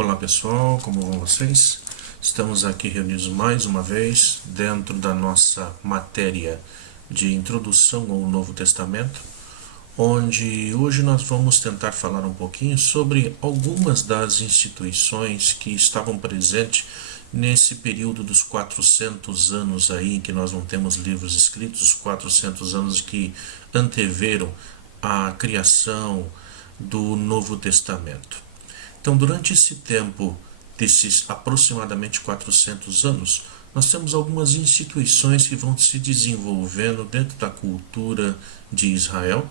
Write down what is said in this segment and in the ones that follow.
Olá pessoal, como vão vocês? Estamos aqui reunidos mais uma vez dentro da nossa matéria de introdução ao Novo Testamento, onde hoje nós vamos tentar falar um pouquinho sobre algumas das instituições que estavam presentes nesse período dos 400 anos aí, em que nós não temos livros escritos, os 400 anos que anteveram a criação do Novo Testamento. Então, durante esse tempo, desses aproximadamente 400 anos, nós temos algumas instituições que vão se desenvolvendo dentro da cultura de Israel,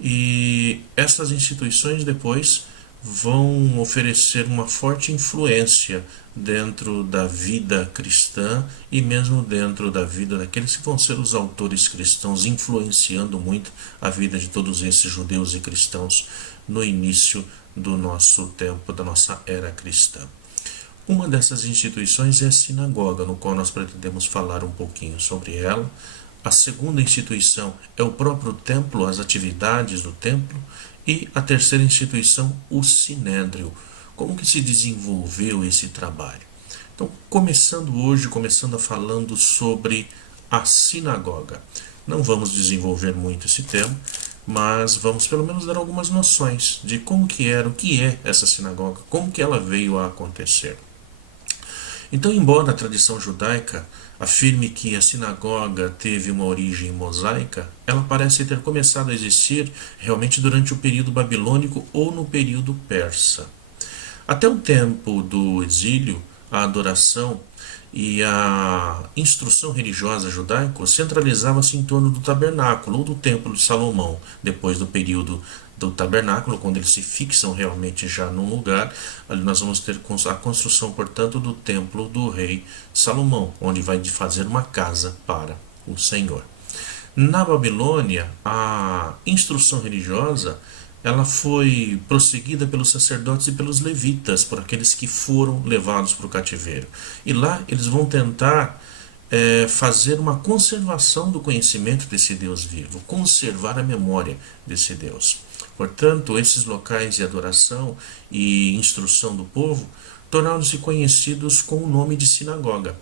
e essas instituições depois vão oferecer uma forte influência dentro da vida cristã e mesmo dentro da vida daqueles que vão ser os autores cristãos, influenciando muito a vida de todos esses judeus e cristãos no início do nosso tempo, da nossa era cristã. Uma dessas instituições é a sinagoga, no qual nós pretendemos falar um pouquinho sobre ela. A segunda instituição é o próprio templo, as atividades do templo. E a terceira instituição, o sinédrio. Como que se desenvolveu esse trabalho? Então, começando falando sobre a sinagoga. Não vamos desenvolver muito esse tema, mas vamos pelo menos dar algumas noções de como que era, o que é essa sinagoga, como que ela veio a acontecer. Então, embora a tradição judaica afirme que a sinagoga teve uma origem mosaica, ela parece ter começado a existir realmente durante o período babilônico ou no período persa. Até o tempo do exílio, a adoração e a instrução religiosa judaica centralizava-se em torno do tabernáculo ou do templo de Salomão. Depois do período do tabernáculo, quando eles se fixam realmente já num lugar, ali nós vamos ter a construção, portanto, do templo do rei Salomão, onde vai fazer uma casa para o Senhor. Na Babilônia, a instrução religiosa ela foi prosseguida pelos sacerdotes e pelos levitas, por aqueles que foram levados para o cativeiro. E lá eles vão tentar fazer uma conservação do conhecimento desse Deus vivo, conservar a memória desse Deus. Portanto, esses locais de adoração e instrução do povo tornaram-se conhecidos com o nome de sinagoga.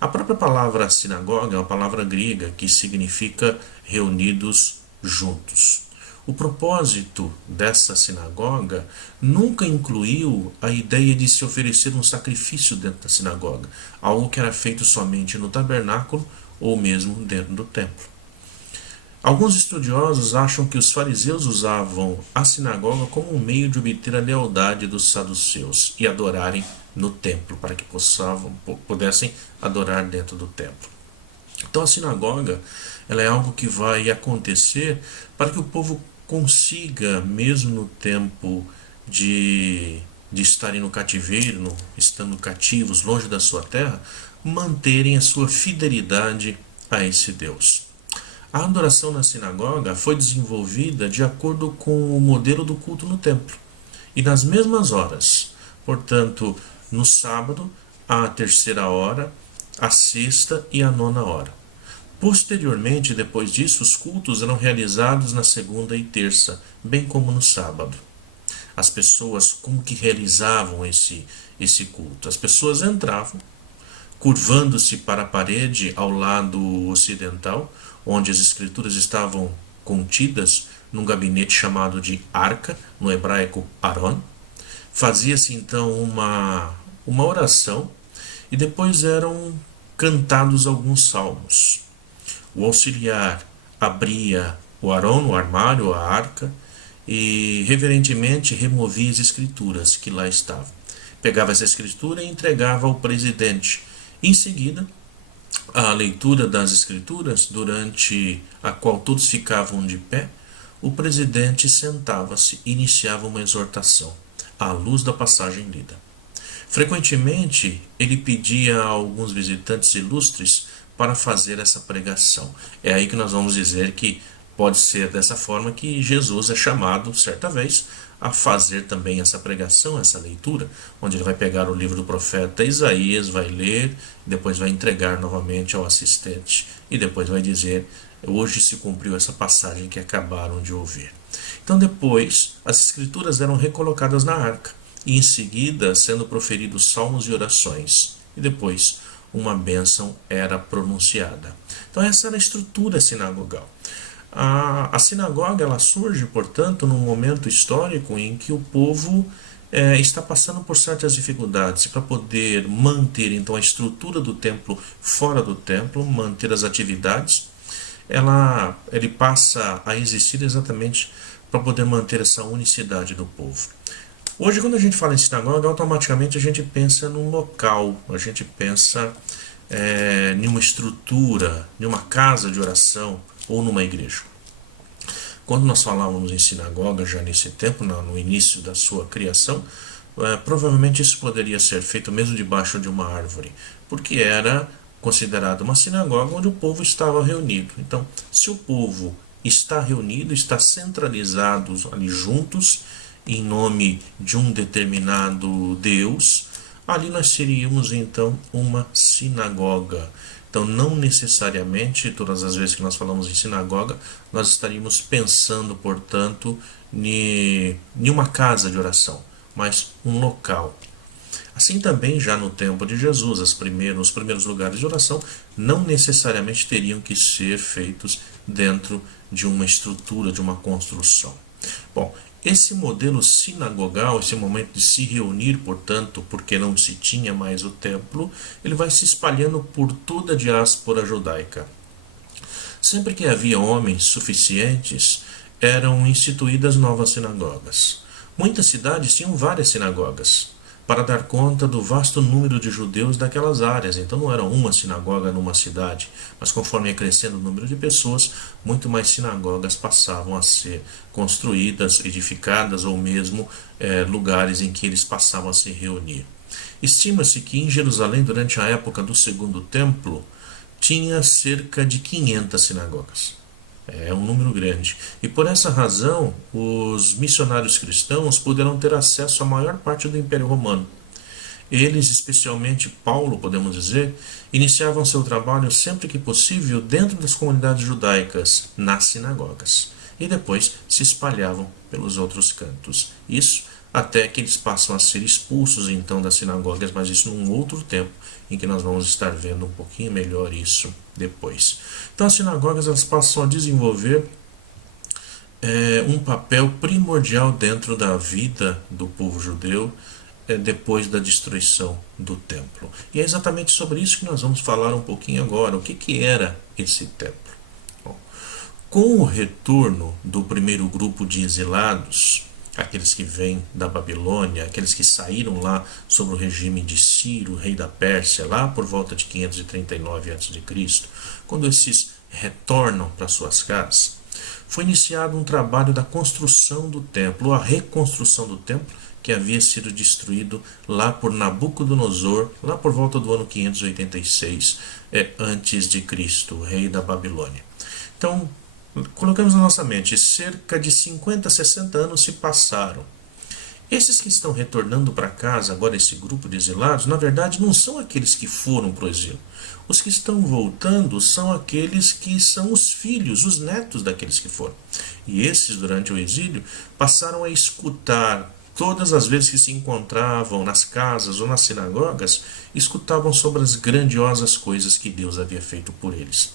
A própria palavra sinagoga é uma palavra grega que significa reunidos juntos. O propósito dessa sinagoga nunca incluiu a ideia de se oferecer um sacrifício dentro da sinagoga, algo que era feito somente no tabernáculo ou mesmo dentro do templo. Alguns estudiosos acham que os fariseus usavam a sinagoga como um meio de obter a lealdade dos saduceus e adorarem no templo, para que pudessem adorar dentro do templo. Então a sinagoga ela é algo que vai acontecer para que o povo consiga, mesmo no tempo de estarem no cativeiro, estando cativos, longe da sua terra, manterem a sua fidelidade a esse Deus. A adoração na sinagoga foi desenvolvida de acordo com o modelo do culto no templo, e nas mesmas horas, portanto, no sábado, à terceira hora, à sexta e à nona hora. Posteriormente, depois disso, os cultos eram realizados na segunda e terça, bem como no sábado. As pessoas, como que realizavam esse culto? As pessoas entravam, curvando-se para a parede ao lado ocidental, onde as escrituras estavam contidas num gabinete chamado de arca, no hebraico Aron. Fazia-se então uma oração e depois eram cantados alguns salmos. O auxiliar abria o Aron, o armário, a arca, e reverentemente removia as escrituras que lá estavam. Pegava essa escritura e entregava ao presidente. Em seguida, a leitura das escrituras, durante a qual todos ficavam de pé, o presidente sentava-se e iniciava uma exortação, à luz da passagem lida. Frequentemente, ele pedia a alguns visitantes ilustres para fazer essa pregação. É aí que nós vamos dizer que pode ser dessa forma que Jesus é chamado, certa vez, a fazer também essa pregação, essa leitura, onde ele vai pegar o livro do profeta Isaías, vai ler, depois vai entregar novamente ao assistente e depois vai dizer: hoje se cumpriu essa passagem que acabaram de ouvir. Então depois as escrituras eram recolocadas na arca e em seguida sendo proferidos salmos e orações, e depois uma bênção era pronunciada. Então essa era a estrutura sinagogal. A sinagoga ela surge, portanto, num momento histórico em que o povo está passando por certas dificuldades para poder manter então a estrutura do templo fora do templo, manter as atividades. Ele passa a existir exatamente para poder manter essa unicidade do povo. Hoje, quando a gente fala em sinagoga, automaticamente a gente pensa num local, a gente pensa em uma estrutura, em uma casa de oração ou numa igreja. Quando nós falávamos em sinagoga já nesse tempo, no início da sua criação, provavelmente isso poderia ser feito mesmo debaixo de uma árvore, porque era considerado uma sinagoga onde o povo estava reunido. Então, se o povo está reunido, está centralizado ali juntos, em nome de um determinado Deus, ali nós teríamos então uma sinagoga. Então, não necessariamente, todas as vezes que nós falamos em sinagoga, nós estaríamos pensando, portanto, em uma casa de oração, mas um local. Assim também, já no tempo de Jesus, os primeiros lugares de oração não necessariamente teriam que ser feitos dentro de uma estrutura, de uma construção. Bom, esse modelo sinagogal, esse momento de se reunir, portanto, porque não se tinha mais o templo, ele vai se espalhando por toda a diáspora judaica. Sempre que havia homens suficientes, eram instituídas novas sinagogas. Muitas cidades tinham várias sinagogas, para dar conta do vasto número de judeus daquelas áreas. Então não era uma sinagoga numa cidade, mas conforme ia crescendo o número de pessoas, muito mais sinagogas passavam a ser construídas, edificadas, ou mesmo lugares em que eles passavam a se reunir. Estima-se que em Jerusalém, durante a época do Segundo Templo, tinha cerca de 500 sinagogas. É um número grande. E por essa razão, os missionários cristãos poderão ter acesso à maior parte do Império Romano. Eles, especialmente Paulo, podemos dizer, iniciavam seu trabalho sempre que possível dentro das comunidades judaicas, nas sinagogas, e depois se espalhavam pelos outros cantos. Isso até que eles passam a ser expulsos então das sinagogas, mas isso num outro tempo, em que nós vamos estar vendo um pouquinho melhor isso depois. Então as sinagogas elas passam a desenvolver um papel primordial dentro da vida do povo judeu depois da destruição do templo. E é exatamente sobre isso que nós vamos falar um pouquinho agora. O que era esse templo? Bom, com o retorno do primeiro grupo de exilados, aqueles que vêm da Babilônia, aqueles que saíram lá sob o regime de Ciro, rei da Pérsia, lá por volta de 539 a.C., quando esses retornam para suas casas, foi iniciado um trabalho da construção do templo, a reconstrução do templo, que havia sido destruído lá por Nabucodonosor, lá por volta do ano 586 antes de Cristo, o rei da Babilônia. Então, colocamos na nossa mente, cerca de 50, 60 anos se passaram. Esses que estão retornando para casa, agora esse grupo de exilados, na verdade não são aqueles que foram para o exílio. Os que estão voltando são aqueles que são os filhos, os netos daqueles que foram. E esses, durante o exílio, passaram a escutar, todas as vezes que se encontravam nas casas ou nas sinagogas, escutavam sobre as grandiosas coisas que Deus havia feito por eles.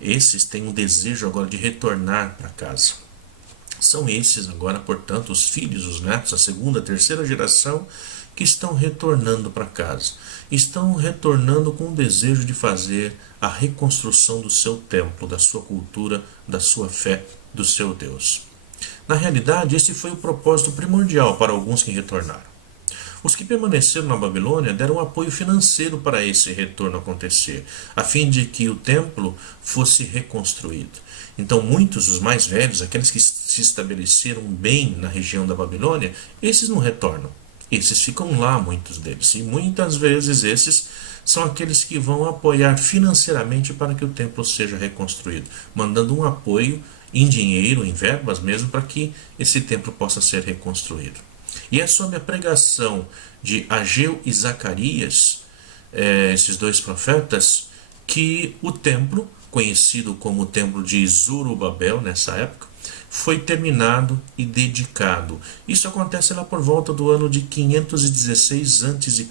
Esses têm um desejo agora de retornar para casa. São esses agora, portanto, os filhos, os netos, a segunda, a terceira geração, que estão retornando para casa. Estão retornando com o desejo de fazer a reconstrução do seu templo, da sua cultura, da sua fé, do seu Deus. Na realidade, esse foi o propósito primordial para alguns que retornaram. Os que permaneceram na Babilônia deram apoio financeiro para esse retorno acontecer, a fim de que o templo fosse reconstruído. Então muitos, os mais velhos, aqueles que se estabeleceram bem na região da Babilônia, esses não retornam. Esses ficam lá, muitos deles. E muitas vezes esses são aqueles que vão apoiar financeiramente para que o templo seja reconstruído, mandando um apoio em dinheiro, em verbas mesmo, para que esse templo possa ser reconstruído. E é sob a pregação de Ageu e Zacarias, esses dois profetas, que o templo conhecido como o Templo de Zorobabel nessa época, foi terminado e dedicado. Isso acontece lá por volta do ano de 516 a.C.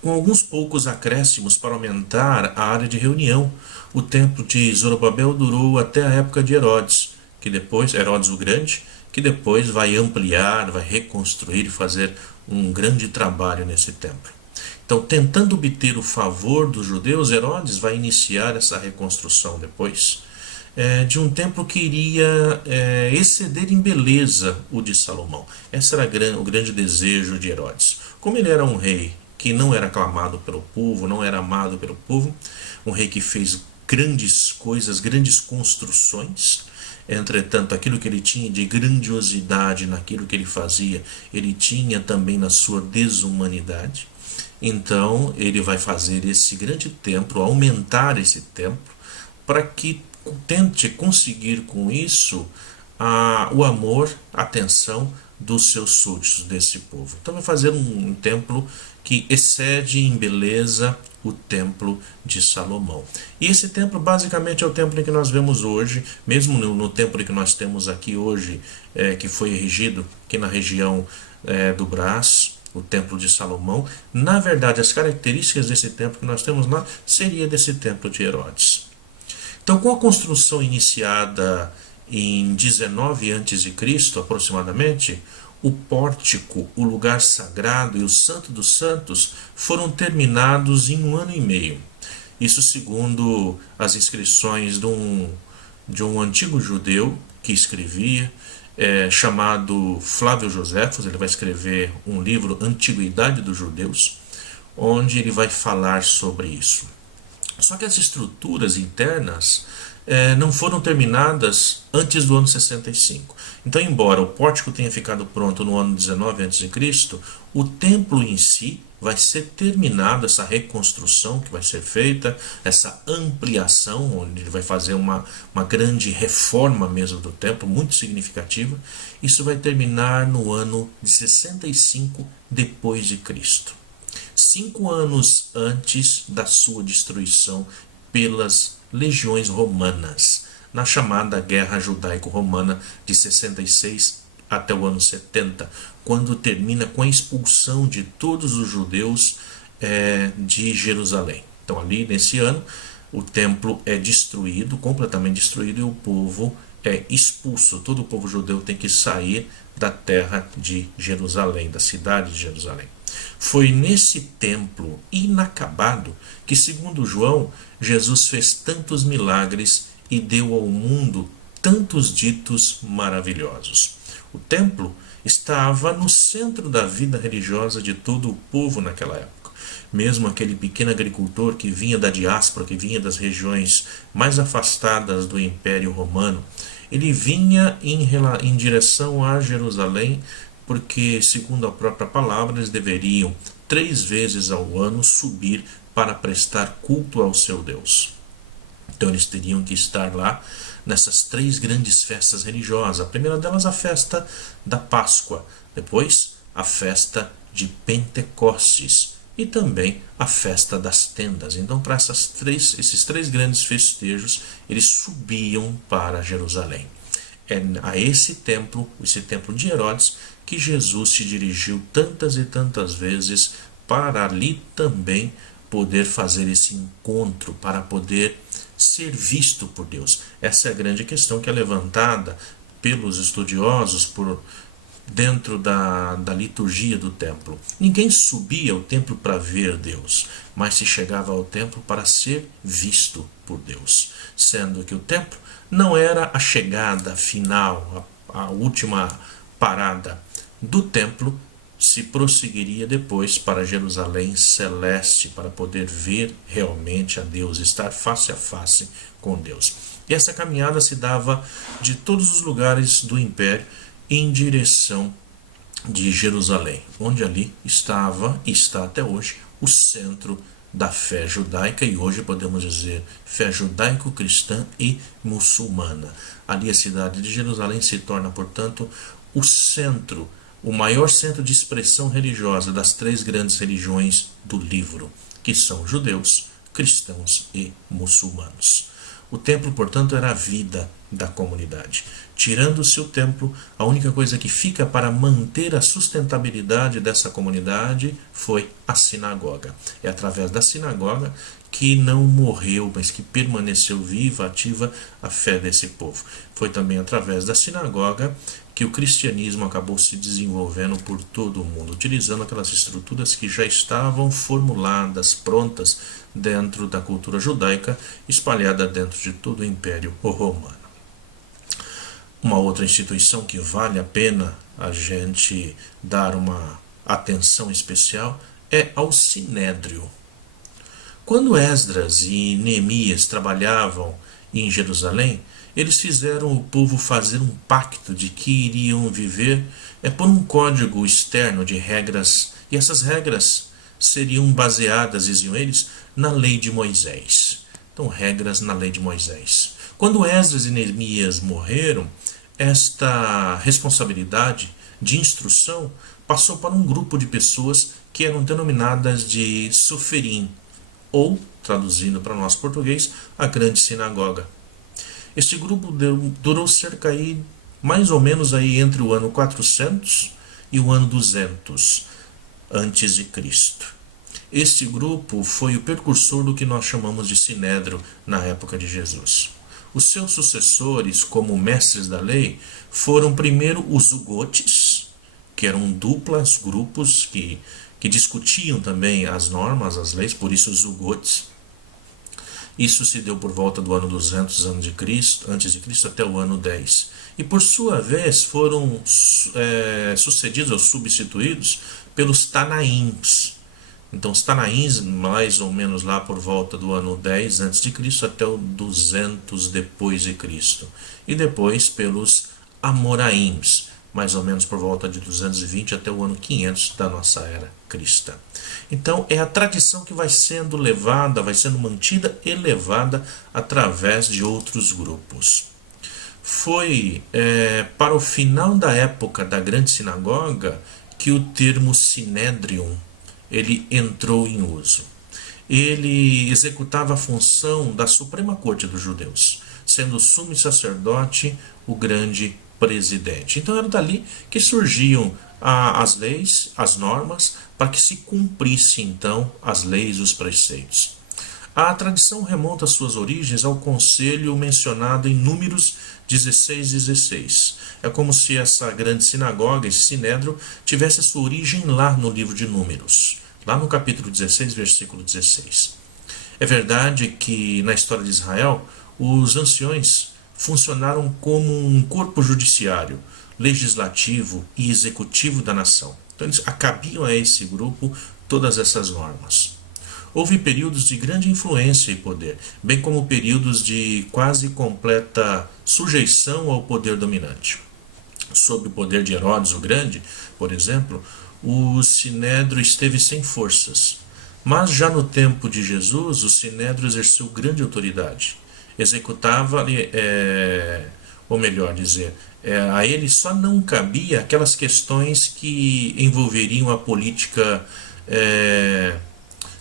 Com alguns poucos acréscimos para aumentar a área de reunião, o templo de Zorobabel durou até a época de Herodes, Herodes o Grande, que depois vai ampliar, vai reconstruir e fazer um grande trabalho nesse templo. Então, tentando obter o favor dos judeus, Herodes vai iniciar essa reconstrução depois de um templo que iria exceder em beleza o de Salomão. Esse era o grande desejo de Herodes. Como ele era um rei que não era aclamado pelo povo, não era amado pelo povo, um rei que fez grandes coisas, grandes construções. Entretanto, aquilo que ele tinha de grandiosidade naquilo que ele fazia, ele tinha também na sua desumanidade. Então, ele vai fazer esse grande templo, aumentar esse templo, para que tente conseguir com isso o amor, a atenção dos seus súditos, desse povo. Então vai fazer um templo que excede em beleza o templo de Salomão. E esse templo basicamente é o templo que nós vemos hoje, mesmo no templo que nós temos aqui hoje, que foi erigido aqui na região do Brás, o templo de Salomão. Na verdade, as características desse templo que nós temos lá seria desse templo de Herodes. Então, com a construção iniciada em 19 a.C., aproximadamente, o pórtico, o lugar sagrado e o Santo dos Santos foram terminados em 1 ano e meio. Isso segundo as inscrições de um antigo judeu que escrevia, chamado Flávio Joséfos. Ele vai escrever um livro, Antiguidade dos Judeus, onde ele vai falar sobre isso. Só que as estruturas internas não foram terminadas antes do ano 65. Então, embora o pórtico tenha ficado pronto no ano 19 a.C., o templo em si vai ser terminado, essa reconstrução que vai ser feita, essa ampliação, onde ele vai fazer uma grande reforma mesmo do templo, muito significativa. Isso vai terminar no ano de 65 depois de Cristo. 5 anos antes da sua destruição pelas legiões romanas, na chamada Guerra Judaico-Romana de 66 até o ano 70, quando termina com a expulsão de todos os judeus de Jerusalém. Então, ali nesse ano, o templo é destruído, completamente destruído, e o povo é expulso. Todo o povo judeu tem que sair da terra de Jerusalém, da cidade de Jerusalém. Foi nesse templo inacabado que, segundo João, Jesus fez tantos milagres e deu ao mundo tantos ditos maravilhosos. O templo estava no centro da vida religiosa de todo o povo naquela época. Mesmo aquele pequeno agricultor que vinha da diáspora, que vinha das regiões mais afastadas do Império Romano, ele vinha em direção a Jerusalém, porque, segundo a própria palavra, eles deveriam 3 vezes ao ano subir para prestar culto ao seu Deus. Então eles teriam que estar lá nessas 3 grandes festas religiosas. A primeira delas, a festa da Páscoa, depois a festa de Pentecostes e também a festa das tendas. Então, para esses 3 grandes festejos, eles subiam para Jerusalém. É a esse templo de Herodes, que Jesus se dirigiu tantas e tantas vezes para ali também poder fazer esse encontro, para poder ser visto por Deus. Essa é a grande questão que é levantada pelos estudiosos por dentro da liturgia do templo. Ninguém subia ao templo para ver Deus, mas se chegava ao templo para ser visto por Deus, sendo que o templo não era a chegada final, a última parada. Do templo se prosseguiria depois para Jerusalém celeste, para poder ver realmente a Deus, estar face a face com Deus. E essa caminhada se dava de todos os lugares do império em direção de Jerusalém, onde ali estava e está até hoje o centro da fé judaica, e hoje podemos dizer fé judaico-cristã e muçulmana. Ali a cidade de Jerusalém se torna, portanto, o centro, o maior centro de expressão religiosa das 3 grandes religiões do livro, que são judeus, cristãos e muçulmanos. O templo, portanto, era a vida da comunidade. Tirando-se o templo, a única coisa que fica para manter a sustentabilidade dessa comunidade foi a sinagoga. É através da sinagoga que não morreu, mas que permaneceu viva, ativa a fé desse povo. Foi também através da sinagoga que o cristianismo acabou se desenvolvendo por todo o mundo, utilizando aquelas estruturas que já estavam formuladas, prontas dentro da cultura judaica, espalhada dentro de todo o Império Romano. Uma outra instituição que vale a pena a gente dar uma atenção especial é ao Sinédrio. Quando Esdras e Neemias trabalhavam em Jerusalém, eles fizeram o povo fazer um pacto de que iriam viver por um código externo de regras, e essas regras seriam baseadas, diziam eles, na lei de Moisés. Então, regras na lei de Moisés. Quando Esdras e Neemias morreram, esta responsabilidade de instrução passou para um grupo de pessoas que eram denominadas de Soferim, ou, traduzindo para o nosso português, a grande sinagoga. Este grupo durou cerca aí, mais ou menos aí entre o ano 400 e o ano 200 antes de Cristo. Este grupo foi o precursor do que nós chamamos de Sinédrio na época de Jesus. Os seus sucessores, como mestres da lei, foram primeiro os zugotes, que eram duplas grupos que discutiam também as normas, as leis, por isso os zugotes. Isso se deu por volta do ano 200 antes de Cristo até o ano 10. E por sua vez foram sucedidos ou substituídos pelos Tanaíms. Então os Tanaíms, mais ou menos lá por volta do ano 10 a.C. até o 200 depois de Cristo. E depois pelos Amoraíms, mais ou menos por volta de 220 até o ano 500 da nossa era cristã. Então é a tradição que vai sendo levada, vai sendo mantida e levada através de outros grupos. Foi para o final da época da grande sinagoga que o termo Sinédrion ele entrou em uso. Ele executava a função da Suprema Corte dos Judeus, sendo o sumo sacerdote o grande presidente. Então era dali que surgiam as leis, as normas, para que se cumprissem então as leis e os preceitos. A tradição remonta suas origens ao conselho mencionado em Números 16:16. É como se essa grande sinagoga, esse sinédrio, tivesse sua origem lá no livro de Números, lá no capítulo 16, versículo 16. É verdade que na história de Israel, os anciões funcionaram como um corpo judiciário, legislativo e executivo da nação. Então eles cabiam a esse grupo todas essas normas. Houve períodos de grande influência e poder, bem como períodos de quase completa sujeição ao poder dominante. Sob o poder de Herodes o Grande, por exemplo, o Sinédrio esteve sem forças. Mas já no tempo de Jesus, o Sinédrio exerceu grande autoridade. Executava, ou melhor dizer, a ele só não cabia aquelas questões que envolveriam a política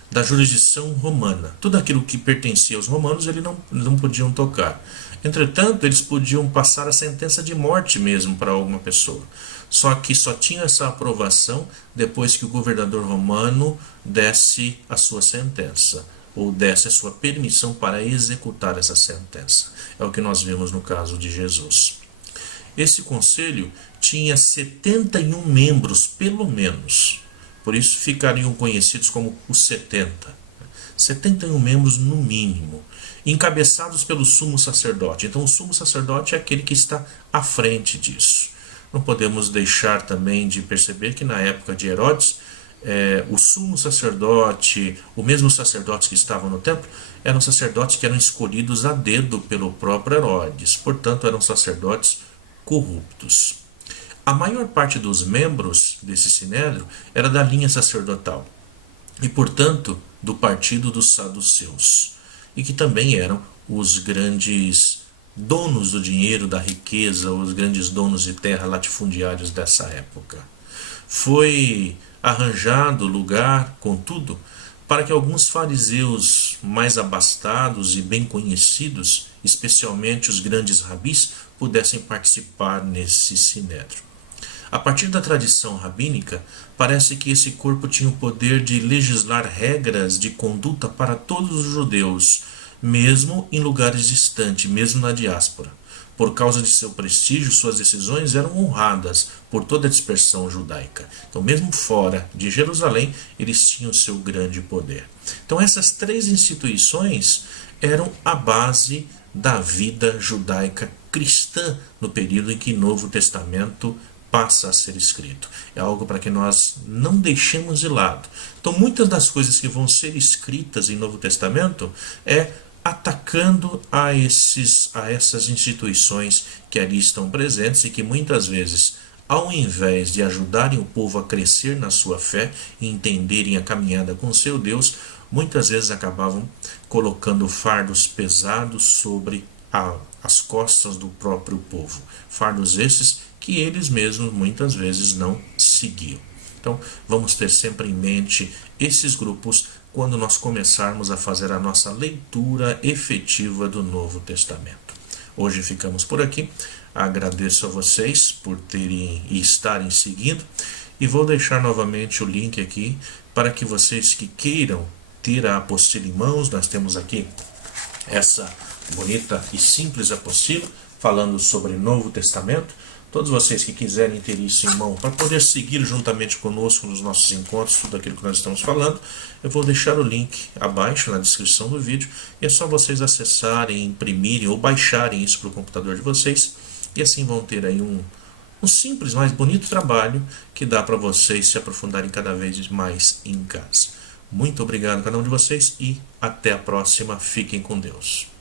da jurisdição romana. Tudo aquilo que pertencia aos romanos eles não podiam tocar. Entretanto, eles podiam passar a sentença de morte mesmo para alguma pessoa. Só que só tinha essa aprovação depois que o governador romano desse a sua sentença, ou desse a sua permissão para executar essa sentença. É o que nós vemos no caso de Jesus. Esse conselho tinha 71 membros, pelo menos. Por isso ficariam conhecidos como os 70. 71 membros no mínimo, encabeçados pelo sumo sacerdote. Então o sumo sacerdote é aquele que está à frente disso. Não podemos deixar também de perceber que na época de Herodes, o sumo sacerdote, os mesmos sacerdotes que estavam no templo, eram sacerdotes que eram escolhidos a dedo pelo próprio Herodes. Portanto, eram sacerdotes corruptos. A maior parte dos membros desse sinédrio era da linha sacerdotal e, portanto, do partido dos saduceus, e que também eram os grandes donos do dinheiro, da riqueza, os grandes donos de terra latifundiários dessa época. Foi arranjado lugar, contudo, para que alguns fariseus mais abastados e bem conhecidos, especialmente os grandes rabis, pudessem participar nesse sinédrio. A partir da tradição rabínica, parece que esse corpo tinha o poder de legislar regras de conduta para todos os judeus, mesmo em lugares distantes, mesmo na diáspora. Por causa de seu prestígio, suas decisões eram honradas por toda a dispersão judaica. Então, mesmo fora de Jerusalém, eles tinham seu grande poder. Então, essas três instituições eram a base da vida judaica cristã no período em que o Novo Testamento passa a ser escrito. É algo para que nós não deixemos de lado. Então, muitas das coisas que vão ser escritas em Novo Testamento é atacando a essas instituições que ali estão presentes e que muitas vezes, ao invés de ajudarem o povo a crescer na sua fé e entenderem a caminhada com seu Deus, muitas vezes acabavam colocando fardos pesados sobre as costas do próprio povo. Fardos esses que eles mesmos muitas vezes não seguiam. Então, vamos ter sempre em mente esses grupos quando nós começarmos a fazer a nossa leitura efetiva do Novo Testamento. Hoje ficamos por aqui. Agradeço a vocês por terem e estarem seguindo e vou deixar novamente o link aqui para que vocês que queiram ter a apostila em mãos, nós temos aqui essa bonita e simples apostila falando sobre o Novo Testamento. Todos vocês que quiserem ter isso em mão para poder seguir juntamente conosco nos nossos encontros, tudo aquilo que nós estamos falando, eu vou deixar o link abaixo na descrição do vídeo e é só vocês acessarem, imprimirem ou baixarem isso para o computador de vocês e assim vão ter aí um simples, mas bonito trabalho que dá para vocês se aprofundarem cada vez mais em casa. Muito obrigado a cada um de vocês e até a próxima. Fiquem com Deus.